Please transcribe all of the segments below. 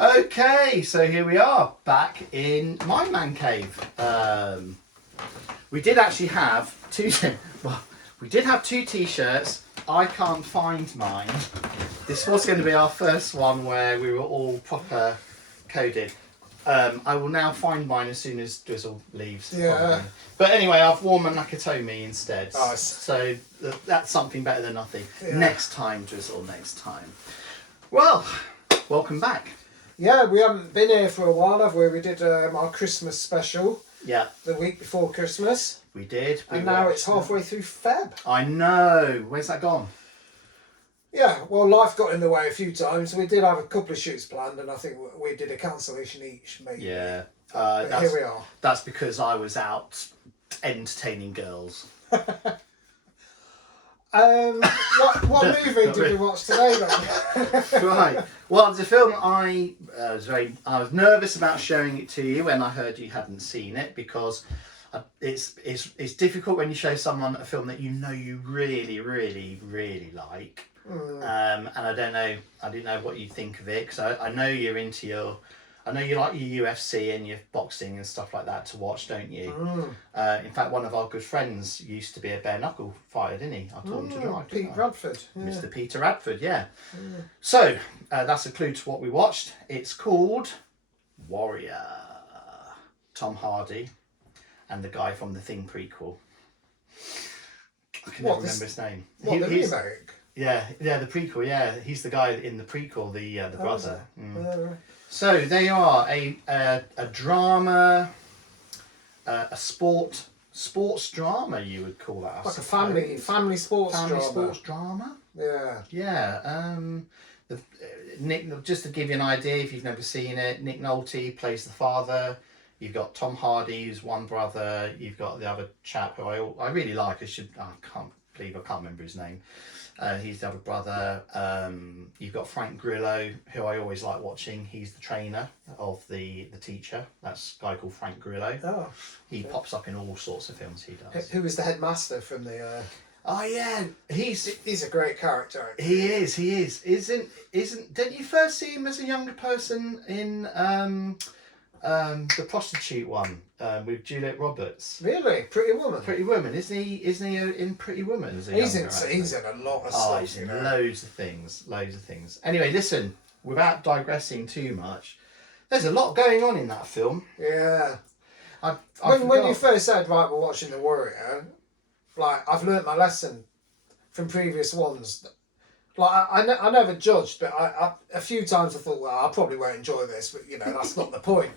Okay, so here we are, back in my man cave. We did actually have two. Well, we did have two T-shirts. I can't find mine. This was going to be our first one where we were all proper coded. I will now find mine as soon as Drizzle leaves. Yeah. Probably. But anyway, I've worn my Nakatomi instead. Oh, so that's something better than nothing. Yeah. Next time, Drizzle, next time. Well, welcome back. Yeah, we haven't been here for a while, have we? We did our Christmas special. Yeah. The week before Christmas. We did. And now it's halfway through Feb. I know. Where's that gone? Yeah, well, life got in the way a few times. We did have a couple of shoots planned, and I think we did a cancellation each, maybe. Yeah. Here we are. That's because I was out entertaining girls. What movie did we watch today, then? Right. Well, it's a film I was nervous about showing it to you when I heard you hadn't seen it, because it's difficult when you show someone a film that you know you really, really, really like. And I didn't know what you think of it, because I know you're into I know you like your UFC and your boxing and stuff like that to watch, don't you? In fact, one of our good friends used to be a bare knuckle fighter, didn't he? I taught him to drive. Pete Radford. Yeah. Mr. Peter Radford, yeah. So, that's a clue to what we watched. It's called Warrior. Tom Hardy and the guy from the Thing prequel. I can never remember his name. What, the remake? Yeah, the prequel, yeah. He's the guy in the prequel, the brother. Right. So they are a drama, a sports drama, you would call that. Like a family sports drama. Yeah. Yeah. Nick, just to give you an idea, if you've never seen it, Nick Nolte plays the father. You've got Tom Hardy, who's one brother. You've got the other chap who I really like. I can't remember his name. He's the other brother. You've got Frank Grillo, who I always like watching. He's the trainer of the teacher. That's a guy called Frank Grillo. Oh. He pops up in all sorts of films he does. Who was the headmaster from the... Oh yeah, he's a great character. He is. Isn't? Didn't you first see him as a younger person in the prostitute one with Juliet Roberts? Really? Pretty Woman? Pretty Woman. Isn't he in Pretty Woman? He's in a lot of stuff. He's in loads of things. Anyway, listen, without digressing too much, there's a lot going on in that film. Yeah. When you first said, right, we're watching The Warrior, like, I've learnt my lesson from previous ones. Like, I never judged, but I a few times I thought, well, I probably won't enjoy this, but, that's not the point.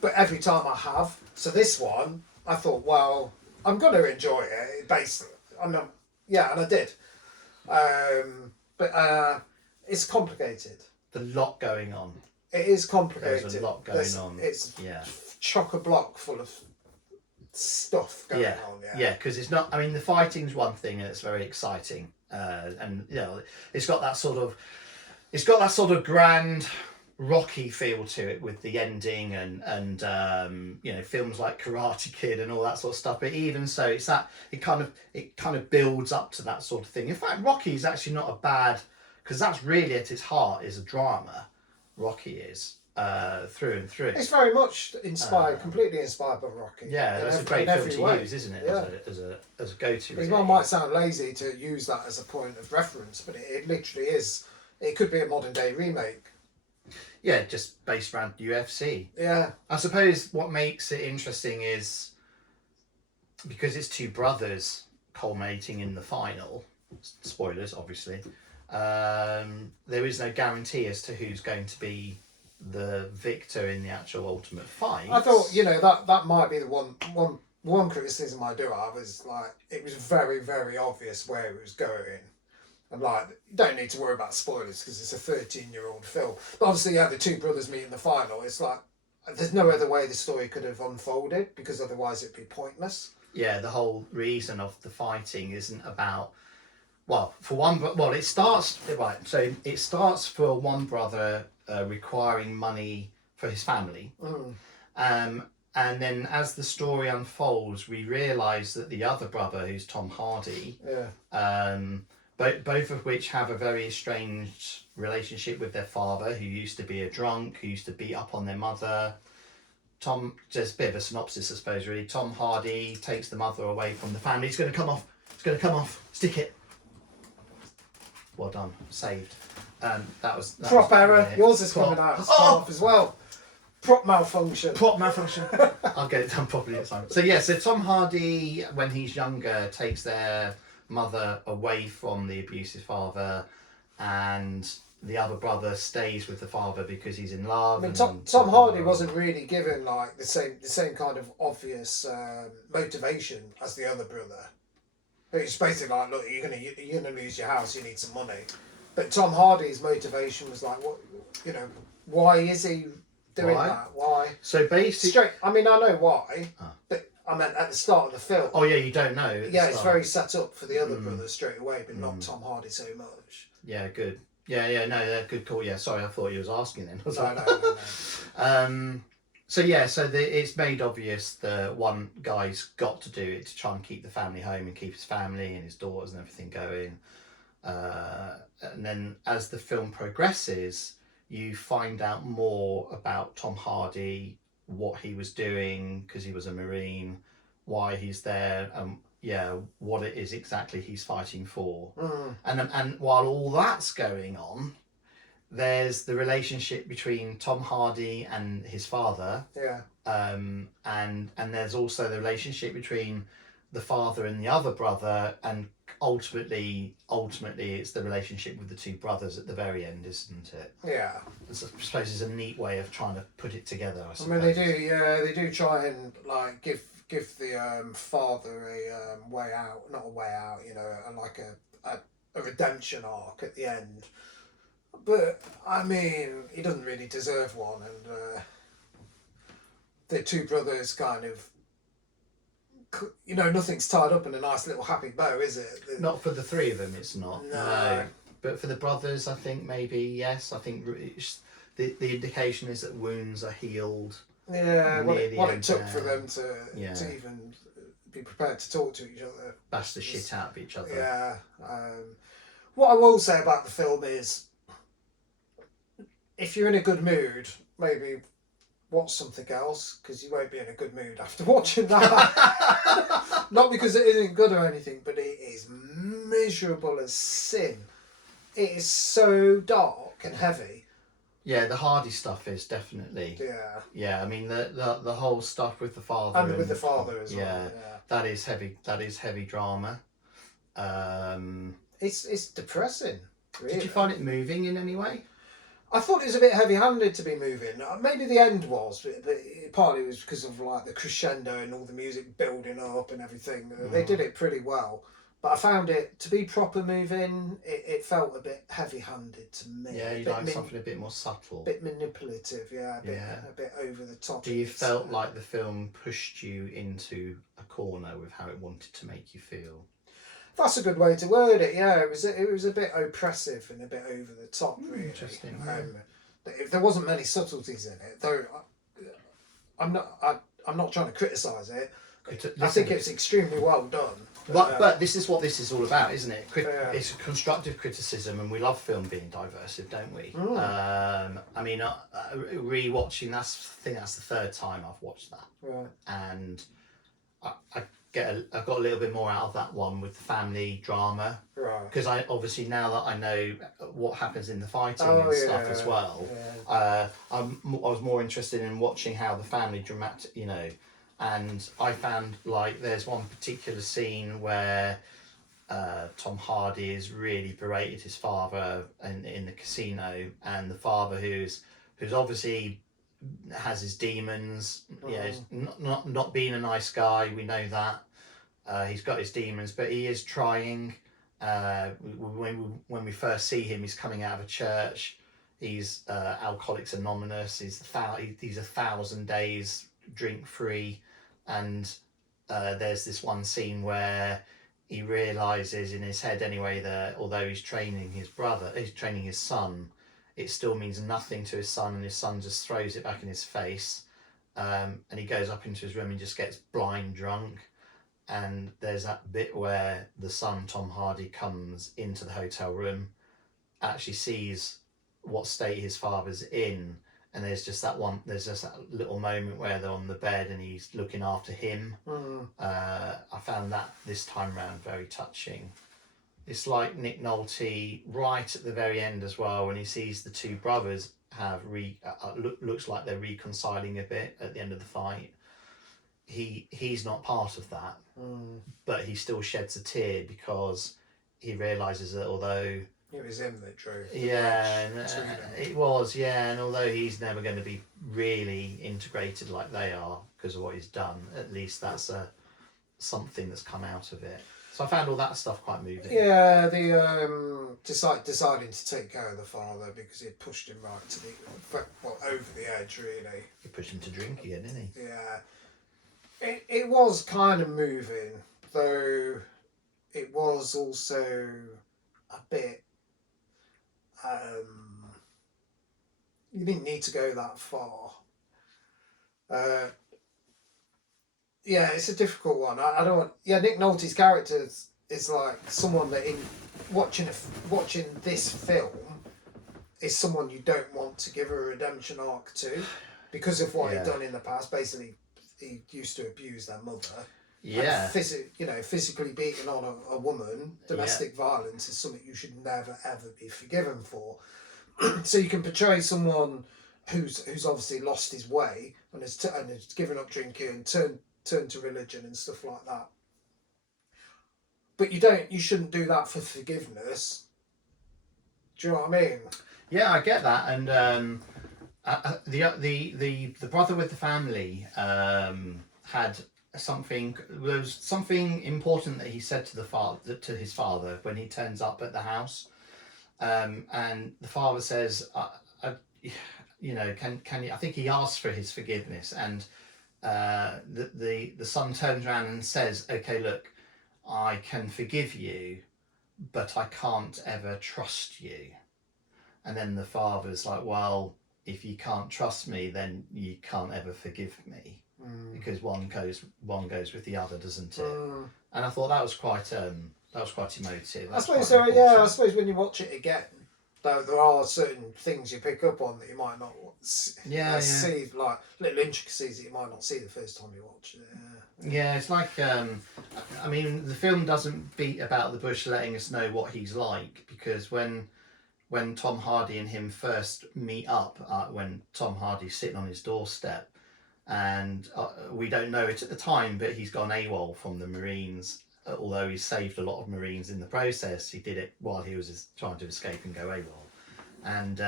But every time I have. So this one, I thought, well, I'm going to enjoy it, basically. And I did. But it's complicated. There's a lot going on. It is complicated. There's a lot going on. It's chock-a-block full of stuff going on. Yeah, because it's not. I mean, the fighting's one thing, and it's very exciting. And it's got that sort of grand Rocky feel to it with the ending and films like Karate Kid and all that sort of stuff. But even so, it kind of builds up to that sort of thing. In fact, Rocky is actually not a bad, because that's really at its heart is a drama. Rocky is through and through. It's very much inspired, completely inspired by Rocky. Yeah, that's a great film to use, isn't it? Yeah. As a go-to. His one might sound lazy to use that as a point of reference, but it literally is. It could be a modern day remake. Yeah, just based around UFC. Yeah. I suppose what makes it interesting is because it's two brothers culminating in the final. Spoilers, obviously. There is no guarantee as to who's going to be the victor in the actual ultimate fight. I thought, that might be the one criticism I do have is, like, it was very, very obvious where it was going. And, like, you don't need to worry about spoilers because it's a 13-year-old film. But obviously, the two brothers meet in the final. It's like, there's no other way the story could have unfolded because otherwise it'd be pointless. Yeah, the whole reason of the fighting isn't about... it starts... Right, so it starts for one brother requiring money for his family. And then as the story unfolds, we realise that the other brother, who's Tom Hardy, both of which have a very estranged relationship with their father, who used to be a drunk, who used to beat up on their mother. Just a bit of a synopsis, I suppose, really. Tom Hardy takes the mother away from the family. It's going to come off. It's going to come off. Stick it. Well done. Saved. That was Prop error. Yeah. Yours is coming out off as well. Prop malfunction. Prop malfunction. I'll get it done properly next time. So yeah, so Tom Hardy, when he's younger, takes their mother away from the abusive father, and the other brother stays with the father because he's in love. I mean, Tom Hardy wasn't really given like the same kind of obvious motivation as the other brother. It's basically like, look, you're gonna lose your house. You need some money. But Tom Hardy's motivation was like, what, why is he doing that? Why? So basically, I mean, I know why, but I meant at the start of the film. Oh yeah, you don't know. It's very set up for the other brother straight away, but not Tom Hardy so much. Yeah, good. Yeah, no, good call. Yeah, sorry, I thought you was asking then. No. So yeah, it's made obvious that one guy's got to do it to try and keep the family home and keep his family and his daughters and everything going. And then as the film progresses, you find out more about Tom Hardy, what he was doing because he was a Marine, why he's there, what it is exactly he's fighting for. And while all that's going on, there's the relationship between Tom Hardy and his father. Yeah. And there's also the relationship between the father and the other brother, and ultimately it's the relationship with the two brothers at the very end, isn't it? Yeah. I suppose it's a neat way of trying to put it together. I mean, they do try and like give the father a way out, not a way out, and like a redemption arc at the end. But I mean, he doesn't really deserve one, and the two brothers kind of, nothing's tied up in a nice little happy bow, is it? Not for the three of them, it's not. No. But for the brothers, I think maybe yes. I think the indication is that wounds are healed. Yeah, what it took for them to even be prepared to talk to each other. Bash the shit out of each other. Yeah. What I will say about the film is, if you're in a good mood, maybe watch something else, because you won't be in a good mood after watching that. Not because it isn't good or anything, but it is miserable as sin. It is so dark and heavy. Yeah, the Hardy stuff is definitely. Yeah. Yeah, I mean the whole stuff with the father. And with the father as well. Yeah. That is heavy. That is heavy drama. It's depressing. Really. Did you find it moving in any way? I thought it was a bit heavy-handed to be moving. Maybe the end was, but it partly was because of like the crescendo and all the music building up and everything. They did it pretty well, but I found it to be proper moving. It felt a bit heavy-handed to me. Yeah, you like something a bit more subtle, a bit manipulative. Yeah, a bit over the top. Do you felt like the film pushed you into a corner with how it wanted to make you feel? That's a good way to word it. Yeah, it was a bit oppressive and a bit over the top. Really. Interesting. There wasn't many subtleties in it, though. I'm not trying to criticise it. I think it's extremely well done. But this is what this is all about, isn't it? It's a constructive criticism, and we love film being diverse, don't we? I mean, rewatching I think that's the third time I've watched that, right. And I've got a little bit more out of that one with the family drama, right? Because I obviously, now that I know what happens in the fighting and stuff as well, I was more interested in watching how the family dramatic, and I found like there's one particular scene where Tom Hardy has really berated his father in the casino, and the father who's obviously has his demons. He's not being a nice guy, we know that. He's got his demons, but he is trying. When we first see him, he's coming out of a church. He's Alcoholics Anonymous. He's 1,000 days drink free, and there's this one scene where he realizes in his head anyway that although he's training his son, it still means nothing to his son, and his son just throws it back in his face, and he goes up into his room and just gets blind drunk, and there's that bit where the son Tom Hardy comes into the hotel room, actually sees what state his father's in, and there's just that little moment where they're on the bed and he's looking after him. I found that this time around very touching. It's like Nick Nolte right at the very end as well, when he sees the two brothers looks like they're reconciling a bit at the end of the fight. He's not part of that, but he still sheds a tear because he realizes that although it was him that drove. It was, and although he's never going to be really integrated like they are because of what he's done, at least that's something that's come out of it. So I found all that stuff quite moving. Yeah, the deciding to take care of the father because he had pushed him right to over the edge, really. He pushed him to drink again, didn't he? Yeah. It was kind of moving, though it was also a bit... you didn't need to go that far. Yeah, it's a difficult one. I don't want... Yeah, Nick Nolte's character is like someone that watching this film is someone you don't want to give a redemption arc to because of what he'd done in the past. Basically, he used to abuse their mother. Yeah. Physically beating on a woman, domestic violence is something you should never ever be forgiven for. So you can portray someone who's obviously lost his way and has given up drinking and turned to religion and stuff like that. But you shouldn't do that for forgiveness. Do you know what I mean? Yeah, I get that. And the brother with the family had something. There was something important that he said to his father when he turns up at the house, and the father says, can you? I think he asks for his forgiveness, and the son turns around and says, "Okay, look, I can forgive you, but I can't ever trust you." And then the father's like, "Well, if you can't trust me, then you can't ever forgive me, because one goes with the other, doesn't it?" And I thought that was quite emotive. I suppose so. Yeah, I suppose when you watch it again, there are certain things you pick up on that you might not see, like little intricacies that you might not see the first time you watch it. Yeah, it's like I mean, the film doesn't beat about the bush, letting us know what he's like, because when Tom Hardy and him first meet up, when Tom Hardy's sitting on his doorstep, and we don't know it at the time, but he's gone AWOL from the Marines. Although he saved a lot of Marines in the process, he did it while he was trying to escape and go AWOL. And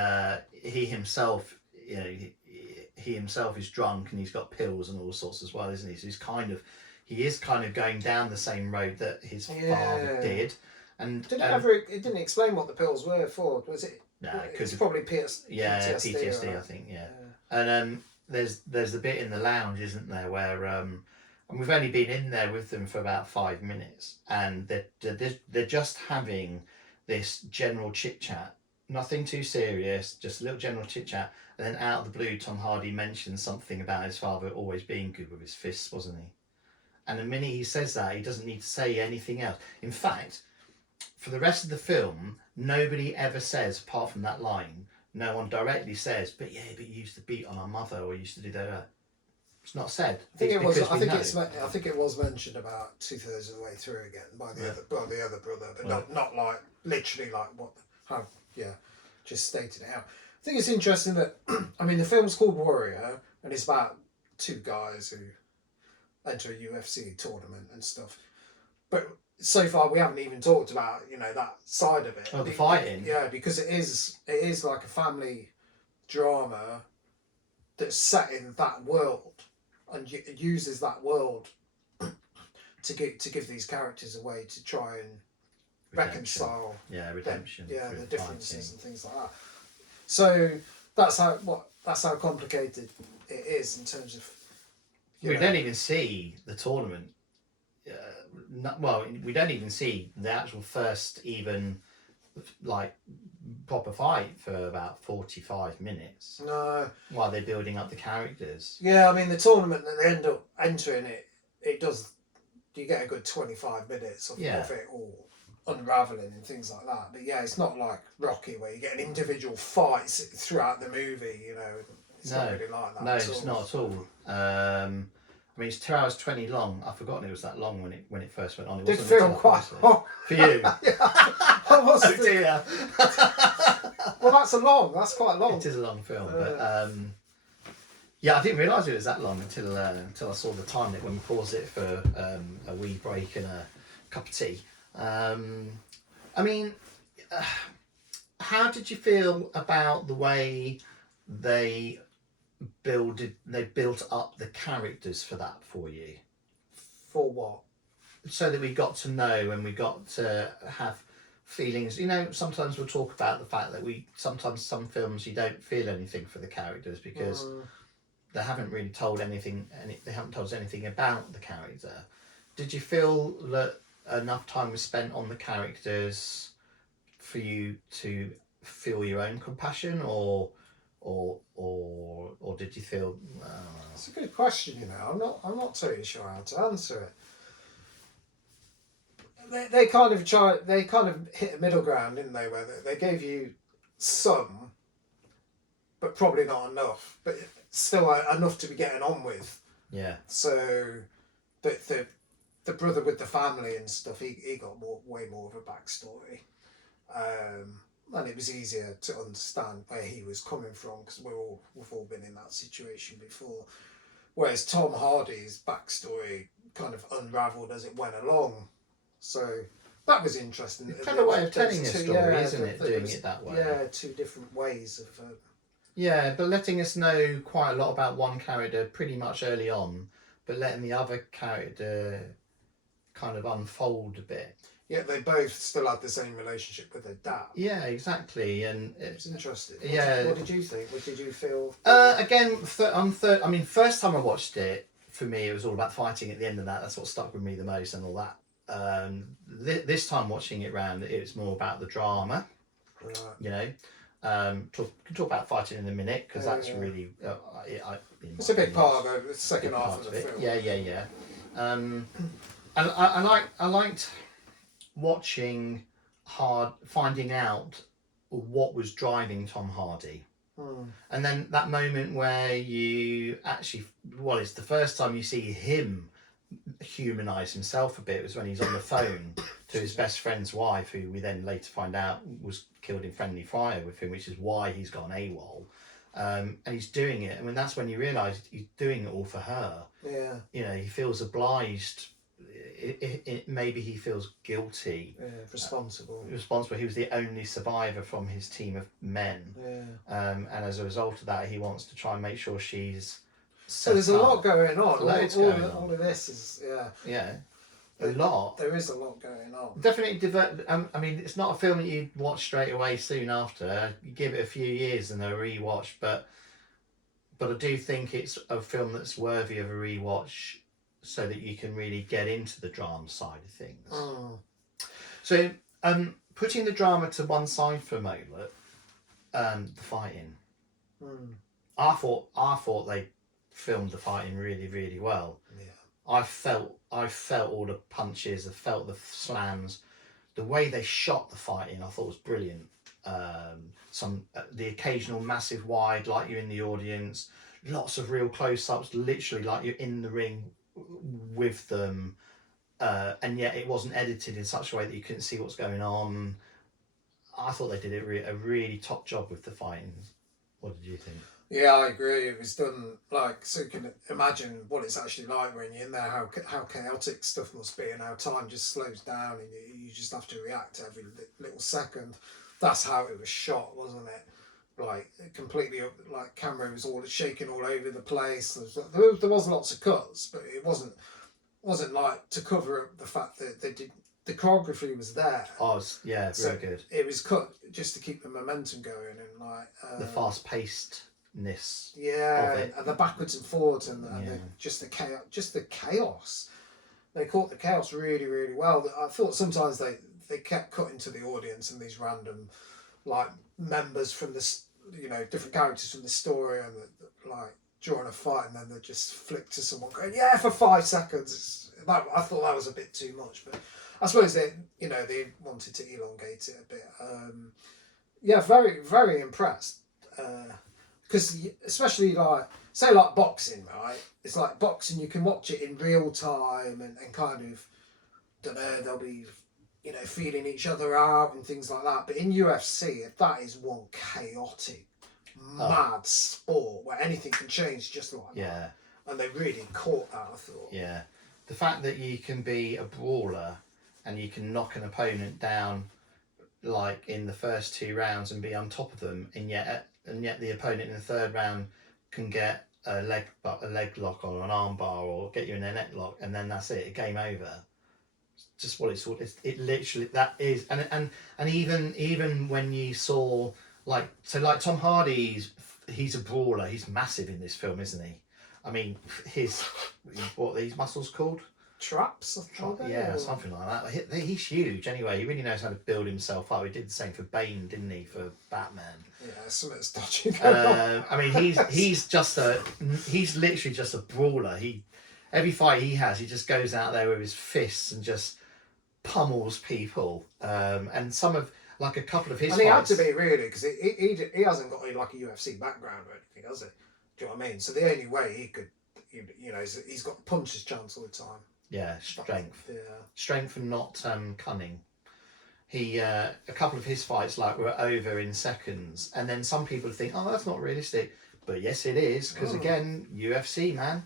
he himself is drunk and he's got pills and all sorts as well, isn't he? So he is kind of going down the same road that his father did. And it didn't explain what the pills were for, was it? No, it's probably PTSD. PTSD, right? I think. Yeah. And there's the bit in the lounge, isn't there, where and we've only been in there with them for about 5 minutes, and they're just having this general chit chat, nothing too serious, just a little general chit chat, and then out of the blue, Tom Hardy mentions something about his father always being good with his fists, wasn't he? And the minute he says that, he doesn't need to say anything else. In fact, for the rest of the film, nobody ever says, apart from that line, no one directly says, but you used to beat on our mother, or you used to do that. It's not said. I think it was mentioned about 2/3 of the way through again by the other brother, but not like literally like just stated it out. I think it's interesting that I mean the film's called Warrior and it's about two guys who enter a UFC tournament and stuff, but so far we haven't even talked about that side of it. Oh, the fighting. Yeah, because it is like a family drama that's set in that world. And uses that world to give these characters a way to try and reconcile. Redemption. The differences and things like that. So that's how complicated it is in terms of. We don't even see the tournament. We don't even see the actual first proper fight for about 45 minutes. No. While they're building up the characters. Yeah, I mean the tournament that they end up entering it does you get a good 25 minutes of Yeah. it all unraveling and things like that. But yeah, it's not like Rocky where you get an individual fights throughout the movie. You know, it's not really like that. No, at it's all. not at all. I mean, it's 2 hours 20 long. I've forgotten it was that long when it first went on. It Did wasn't feel until I quite finished it. long. For you. I was Oh dear. well, that's quite long. It is a long film, but yeah, I didn't realise it was that long until I saw the time limit when we paused it for a wee break and a cup of tea. I mean, how did you feel about the way they built up the characters for that for you? For what? So that we got to know and we got to have feelings. You know, sometimes we'll talk about the fact that sometimes some films you don't feel anything for the characters because they haven't really told anything, and they haven't told us anything about the character. Did you feel that enough time was spent on the characters for you to feel your own compassion, or did you feel? It's a good question. You know, I'm not totally sure how to answer it. They kind of hit a middle ground, didn't they? Where they gave you some, but probably not enough. But still enough to be getting on with. Yeah. So, the brother with the family and stuff, he got way more of a backstory, and it was easier to understand where he was coming from because we've all been in that situation before. Whereas Tom Hardy's backstory kind of unravelled as it went along. So that was interesting. It's a clever way of telling a story, isn't it? Doing it that way. Yeah, two different ways of. Yeah, but letting us know quite a lot about one character pretty much early on, but letting the other character kind of unfold a bit. Yeah, they both still had the same relationship with their dad. Yeah, exactly, and it's interesting. What did you think? What did you feel? Again, I mean, first time I watched it, for me, it was all about fighting at the end of that. That's what stuck with me the most, and all that. This time watching it round, it's more about the drama. Right. You know, can talk about fighting in a minute because that's really. It's a big part of the second half of the film. Yeah. And I liked watching finding out what was driving Tom Hardy. And then that moment where you actually, it's the first time you see him humanise himself a bit was when he's on the phone to his best friend's wife, who we then later find out was killed in friendly fire with him, which is why he's gone AWOL. And he's doing it. I mean, that's when you realise he's doing it all for her. Yeah. You know, he feels obliged. Maybe he feels guilty. Yeah, responsible. He was the only survivor from his team of men. Yeah. And as a result of that, he wants to try and make sure she's. So there's a lot going on. All of this is Yeah. A lot. There is a lot going on. Definitely I mean, it's not a film that you'd watch straight away soon after. You give it a few years and a rewatch, but I do think it's a film that's worthy of a rewatch so that you can really get into the drama side of things. So, putting the drama to one side for a moment, the fighting. I thought they filmed the fighting really, really well. Yeah. I felt all the punches. I felt the slams. The way they shot the fighting, I thought was brilliant. The occasional massive wide, like you're in the audience. Lots of real close-ups, literally like you're in the ring with them, and yet it wasn't edited in such a way that you couldn't see what's going on. I thought they did a really top job with the fighting. What did you think? Yeah, I agree. It was done so you can imagine what it's actually like when you're in there, how chaotic stuff must be and how time just slows down and you just have to react every little second. That's how it was shot, wasn't it? Like completely, like camera was all shaking all over the place. There was lots of cuts, but it wasn't like to cover up the fact that they did. The choreography was there. Yeah, very good. It was cut just to keep the momentum going and the fast pacedness. Yeah, of it. and the backwards and forwards and just the chaos. They caught the chaos really, really well. I thought sometimes they kept cutting to the audience and these random like members from this, different characters from the story and during a fight, and then they just flick to someone going, yeah, for 5 seconds. I thought that was a bit too much, but I suppose they wanted to elongate it a bit. Yeah, very, very impressed. Because especially like, say like boxing, right? It's like boxing, you can watch it in real time and kind of, don't know, they'll be, feeling each other out and things like that. But in UFC, that is one chaotic, mad sport where anything can change just like that. And they really caught that, I thought. Yeah. The fact that you can be a brawler and you can knock an opponent down like in the first 2 rounds and be on top of them, and yet the opponent in the 3rd round can get a leg lock or an arm bar or get you in a neck lock, and then that's it, game over. Just what it's it literally, that is, and even when you saw like Tom Hardy, he's a brawler, he's massive in this film, isn't he? I mean, what are these muscles called? Traps? Yeah, something like that. He's huge anyway. He really knows how to build himself up. He did the same for Bane, didn't he, for Batman? Yeah, something's dodgy. I mean, he's literally just a brawler. Every fight he has, he just goes out there with his fists and just pummels people. And a couple of his and he fights, had to be, really, because he hasn't got like a UFC background or anything, has he? Do you know what I mean? So the only way he could, he's got punches chance all the time. Yeah, strength. Yeah. Strength and not cunning. He a couple of his fights were over in seconds, and then some people think, oh, that's not realistic, but yes, it is, because again, UFC, man.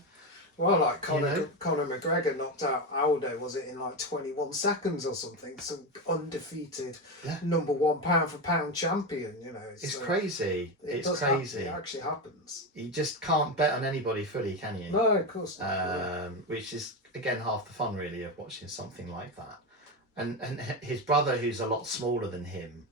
Well, like Conor McGregor knocked out Aldo, was it in like 21 seconds or something? Some undefeated number 1 pound for pound champion, It's crazy. It's crazy. It actually happens. You just can't bet on anybody fully, can you? No, of course not. Which is, again, half the fun, really, of watching something like that. And his brother, who's a lot smaller than him,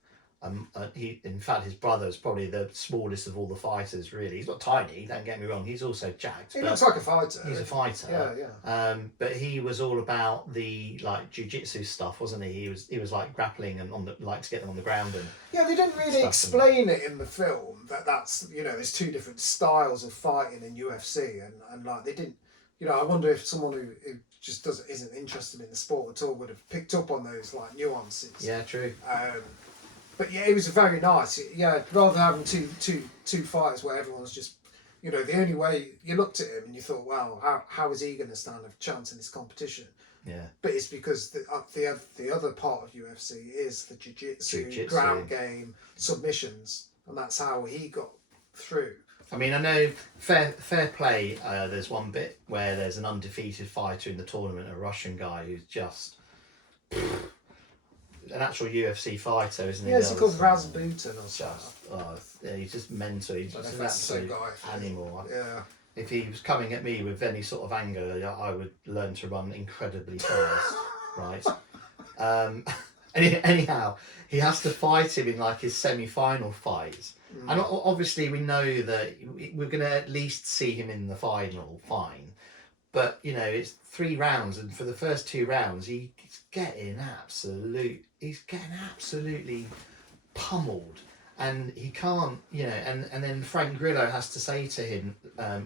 in fact, his brother is probably the smallest of all the fighters, really. He's not tiny, don't get me wrong, he's also jacked. He looks like a fighter. He's a fighter. Yeah. But he was all about the jiu-jitsu stuff, wasn't he? He was like grappling and to get them on the ground and they didn't really explain it in the film that's there's 2 different styles of fighting in UFC, and like they didn't. I wonder if someone who just isn't interested in the sport at all would have picked up on those like nuances. Yeah, true. But yeah, it was very nice. Yeah, rather than having two fighters where everyone's just, the only way you looked at him and you thought, well, how is he going to stand a chance in this competition? Yeah. But it's because the other part of UFC is the jiu-jitsu, ground game, submissions, and that's how he got through. I mean, I know fair play. There's one bit where there's an undefeated fighter in the tournament, a Russian guy who's just an actual UFC fighter, isn't he? Yeah, is he called Rasputin or something? He's just mental. He's just an an absolute animal. Yeah. If he was coming at me with any sort of anger, I would learn to run incredibly fast, right? Anyhow, he has to fight him in like his semi-final fights. And obviously we know that we're going to at least see him in the final, fine. But, it's 3 rounds, and for the first 2 rounds, he's getting absolutely pummeled. And he can't, and then Frank Grillo has to say to him,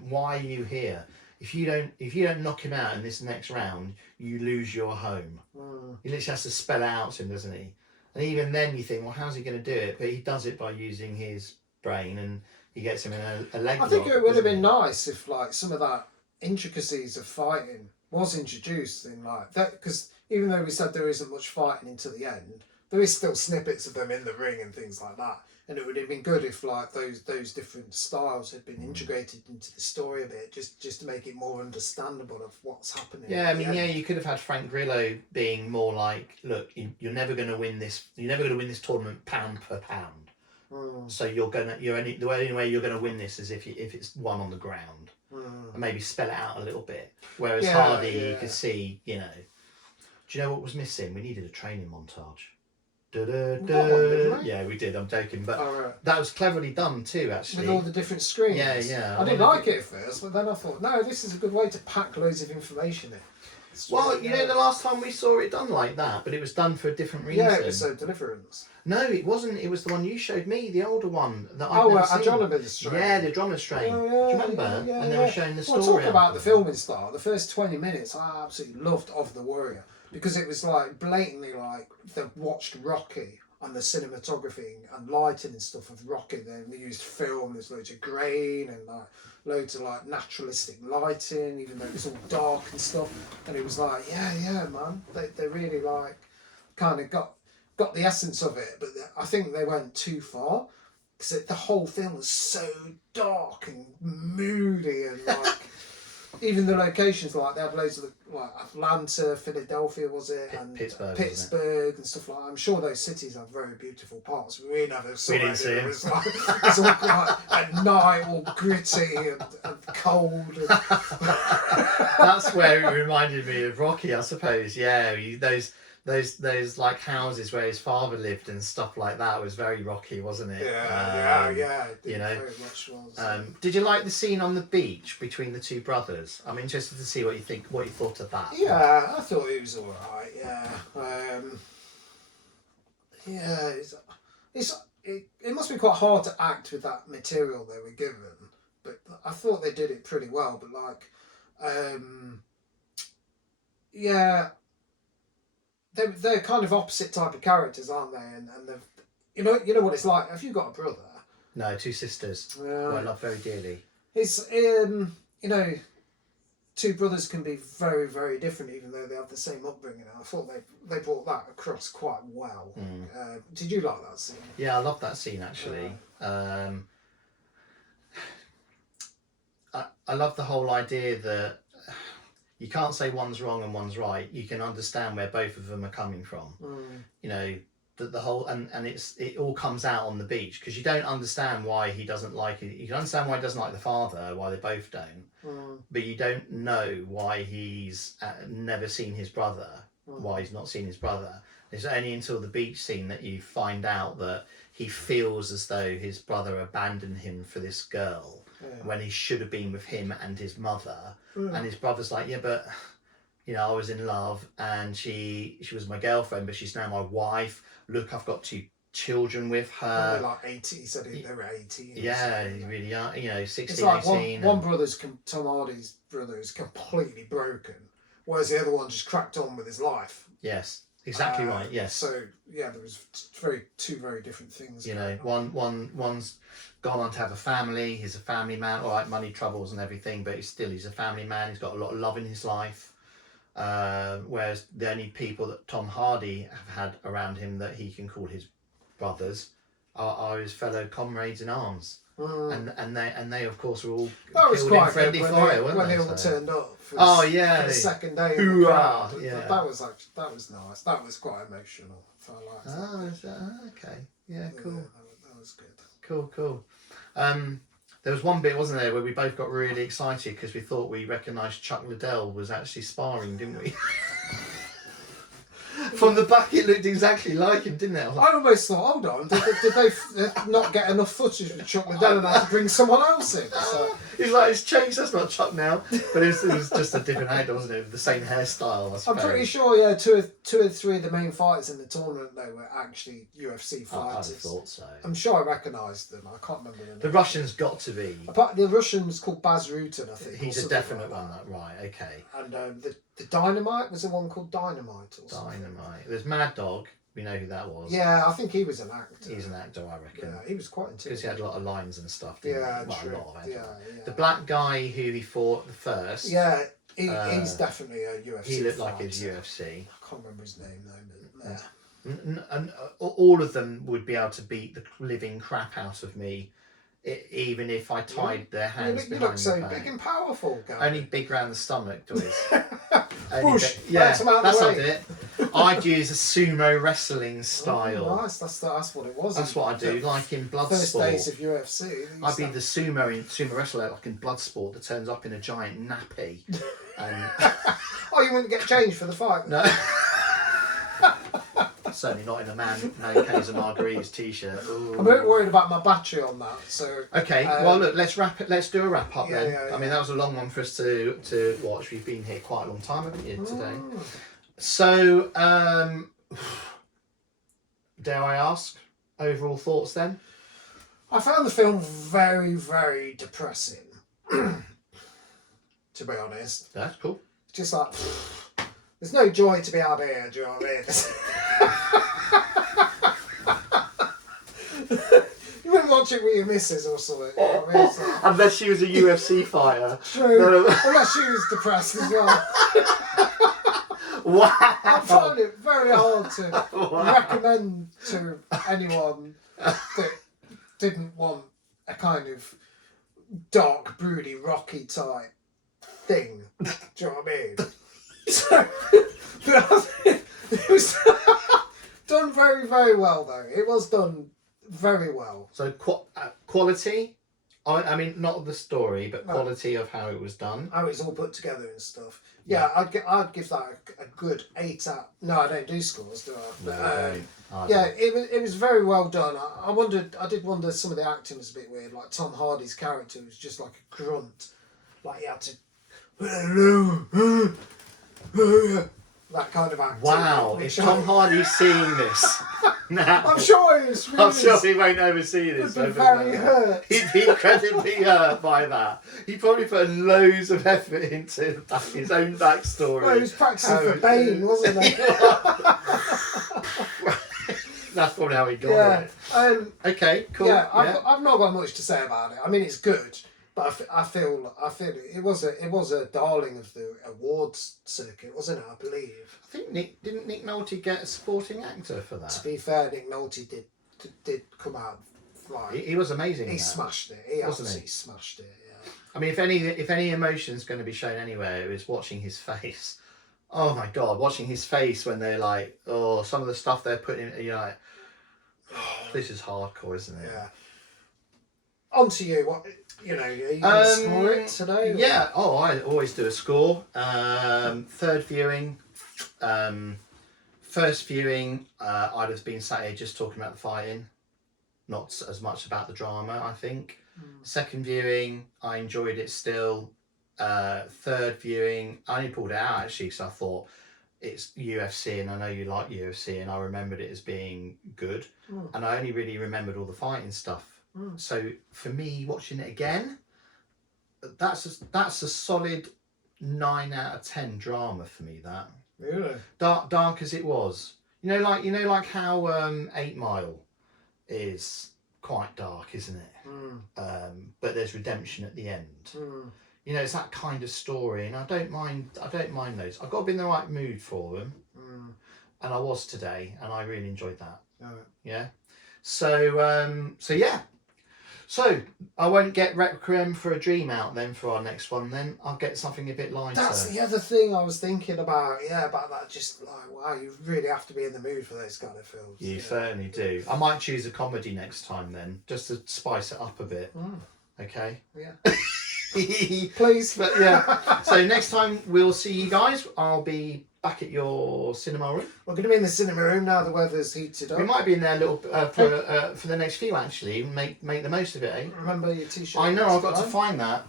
why are you here? If you don't knock him out in this next round, you lose your home. He literally has to spell it out to him, doesn't he? And even then you think, well, how's he going to do it? But he does it by using his brain, and he gets him in a leg lock. I think it would have been nice if like some of that intricacies of fighting was introduced in like that, because even though we said there isn't much fighting until the end, there is still snippets of them in the ring and things like that. And it would have been good if like those different styles had been integrated into the story a bit, just to make it more understandable of what's happening. Yeah, I mean, you could have had Frank Grillo being more like, look, you're never going to win this. You're never going to win this tournament pound per pound. So the only way you're going to win this is if it's won on the ground, and maybe spell it out a little bit. Whereas Hardy, you could see, Do you know what was missing? We needed a training montage. Yeah, we did. I'm joking, but that was cleverly done too, actually. With all the different screens. Yeah. I didn't like it at first, but then I thought, no, this is a good way to pack loads of information in. Well, you know, the last time we saw it done like that, but it was done for a different reason. Yeah, it was Deliverance. No, it wasn't. It was the one you showed me, the older one that I've Oh, never seen. Andromeda Strain. Yeah, the Andromeda Strain. Oh, yeah, Do you remember? Yeah, and they were showing the story. Well, talk about of the it. filming style. The first 20 minutes I absolutely loved of The Warrior because it was like blatantly like they've watched Rocky and the cinematography and lighting and stuff of Rocky. They used film. There's loads of grain and like loads of like naturalistic lighting, even though it's all dark and stuff. And it was like, yeah, man. They really like kind of got the essence of it, but I think they went too far because the whole film was so dark and moody and like even the locations, like they had loads of like Atlanta, Philadelphia, was it, and Pittsburgh and stuff like that. I'm sure those cities have very beautiful parts, but we never saw it. It was like it's all like at night, all gritty and cold. And That's where it reminded me of Rocky, I suppose. Yeah, those like houses where his father lived and stuff like that was very Rocky, wasn't it? Yeah. You know, very much was. Did you like the scene on the beach between the two brothers? I'm interested to see what you thought of that. Yeah, I thought it was all right. Yeah, it must be quite hard to act with that material they were given, but I thought they did it pretty well. But like, yeah. They're kind of opposite type of characters, aren't they? And they've, you know what it's like. Have you got a brother? No, two sisters who I love very dearly. It's two brothers can be very, very different, even though they have the same upbringing. I thought they brought that across quite well. Did you like that scene? Yeah, I love that scene actually. I love the whole idea that you can't say one's wrong and one's right. You can understand where both of them are coming from. You know, the whole and it all comes out on the beach because you don't understand why he doesn't like it. You can understand why he doesn't like the father, why they both don't, but you don't know why he's never seen his brother, why he's not seen his brother. It's only until the beach scene that you find out that he feels as though his brother abandoned him for this girl when he should have been with him and his mother. And his brother's like, yeah, but you know, I was in love and she was my girlfriend, but she's now my wife. Look, I've got 2 children with her. They're like 18. He said they were 18. Yeah, they really are. You know, 16, it's like 18. One brother's Tom Hardy's brother is completely broken, whereas the other one just cracked on with his life. Yes, exactly right. Yes. So yeah, there was two very different things. You know, one's gone on to have a family. He's a family man. All right, money troubles and everything, but he's a family man. He's got a lot of love in his life. Whereas the only people that Tom Hardy have had around him that he can call his brothers are his fellow comrades in arms. And they of course were all killed in friendly fire, weren't when they? they all turned up. For the second day. Hoorah! Yeah. That was nice. That was quite emotional. So I liked that. Okay. Yeah. Cool. Yeah, that was good. Cool. There was one bit, wasn't there, where we both got really excited because we thought we recognised Chuck Liddell was actually sparring, didn't we? From the back, it looked exactly like him, didn't it? I almost thought, hold on, did they not get enough footage with Chuck Liddell and had to bring someone else in? So. He's like, it's changed, that's not Chuck now. But it was just a different actor, wasn't it? The same hairstyle, I suppose. I'm pretty sure, yeah, two or three of the main fighters in the tournament, though, were actually UFC fighters. I thought so. I'm sure I recognised them. I can't remember the name. The Russian's got to be. Apart, the Russian was called Baz Rutan, I think. He's a definite one, right, okay. And the Dynamite was the one called Dynamite or something. Dynamite. There's Mad Dog. We know who that was. Yeah, I think he was an actor. He's an actor, I reckon. Yeah, he was quite intimidating. Because he had a lot of lines and stuff, didn't he? Well, true. A lot of it. Yeah. The black guy who he fought the first. Yeah, he's definitely a UFC He looked fighter. like his UFC. I can't remember his name though, but yeah. And all of them would be able to beat the living crap out of me, even if I tied their hands behind You look so the back. big and powerful, guy. Only big round the stomach, boys. Push. Yeah, that's how I did it. I'd use a sumo wrestling style. Oh, nice. That's what it was. That's what I do, like in Bloodsport. First days of UFC. I'd be the sumo wrestler, like in Bloodsport, that turns up in a giant nappy. And oh, you wouldn't get changed for the fight? no. certainly not in a man caves and margaritas t-shirt. Ooh. I'm a bit worried about my battery on that. So okay, well look, let's do a wrap up then. Yeah. I mean, that was a long one for us to watch. We've been here quite a long time, haven't you, today? So, dare I ask, overall thoughts then? I found the film very, very depressing. To be honest. That's cool. Just like, there's no joy to be had here, do you know what I mean? You wouldn't watch it with your missus or something, you know what I mean? It's like, Unless she was a UFC fighter. true. No. Unless she was depressed as well. Wow. I found it very hard to recommend to anyone that didn't want a kind of dark, broody, rocky type thing. Do you know what I mean? So, but I think it was done very, very well, though. It was done very well. So quality, I mean, not the story, but quality of how it was done. How it's all put together and stuff. Yeah, I'd give that a good 8 out. No, I don't do scores, do I? But, yeah, it was very well done. I did wonder some of the acting was a bit weird. Like Tom Hardy's character was just like a grunt, like he had to that kind of acting. Wow, is Tom Hardy seeing this? Now, I'm sure he was. I'm sure he won't ever see this. He'd be very hurt. He'd be incredibly hurt by that. He probably put loads of effort into his own backstory. Well, he was practicing for Bane, wasn't he? That's probably how he got it. Okay, cool. Yeah, I've not got much to say about it. I mean, it's good, but I feel it was a darling of the awards circuit, wasn't it? I believe. I think didn't Nick Nolte get a supporting actor for that? To be fair, Nick Nolte did come out right. He was amazing. He smashed it. He wasn't absolutely smashed it. Yeah. I mean, if any emotion is going to be shown anywhere, it was watching his face. Oh my God, watching his face when they're like, oh, some of the stuff they're putting, you're like, oh, this is hardcore, isn't it? Yeah. On to you. What, you know, are you going to score it today? Yeah. Oh, I always do a score. Third viewing. First viewing, I'd have been sat here just talking about the fighting, not as much about the drama, I think. Second viewing, I enjoyed it still. Third viewing, I only pulled it out actually because I thought it's UFC and I know you like UFC and I remembered it as being good. And I only really remembered all the fighting stuff. So for me, watching it again, that's a solid 9 out of 10 drama for me. That really dark as it was, like how 8 Mile is quite dark, isn't it? But there's redemption at the end. It's that kind of story, and I don't mind those. I've got to be in the right mood for them, and I was today, and I really enjoyed that. Yeah. So yeah. So I won't get Requiem for a Dream out then for our next one. Then I'll get something a bit lighter. That's the other thing I was thinking about. Yeah, about that. Just like, wow, you really have to be in the mood for those kind of films. You certainly do. I might choose a comedy next time then, just to spice it up a bit. Okay. Yeah. Please. But yeah. So next time we'll see you guys. I'll be back at your cinema room. We're going to be in the cinema room now the weather's heated up. We might be in there a little for the next few actually. Make the most of it, eh? Remember your t-shirt. I know. I've got to find that.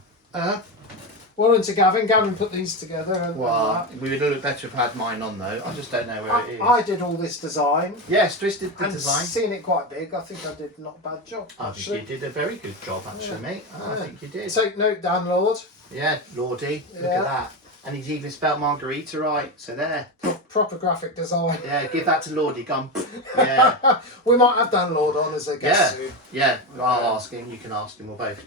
Well done to Gavin. Gavin put these together. Well, we would look better if I had mine on though. I just don't know where it is. I did all this design. Yes, Tris did the and design. Seeing it quite big, I think I did not a bad job. I think you did a very good job actually, mate. I think you did. Take note down, Lord. Yeah, Lordy. Look at that. And he's even spelt margarita right. So there. Proper graphic design. Yeah, give that to Lordy. Gone. Yeah. We might have Dan Lord on as a guest soon. Yeah. I'll ask him. You can ask him. We'll both.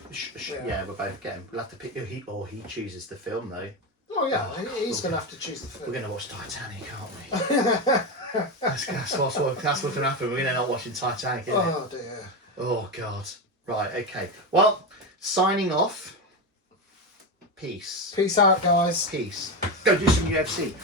We'll both get him. We'll have to pick. He chooses the film though. Oh yeah, he's going to have to choose the film. We're going to watch Titanic, aren't we? that's what's going to happen. We're going to end up watching Titanic. Isn't Oh dear. Oh God. Right. Okay. Well, signing off. Peace. Peace out, guys. Peace. Go do some UFC.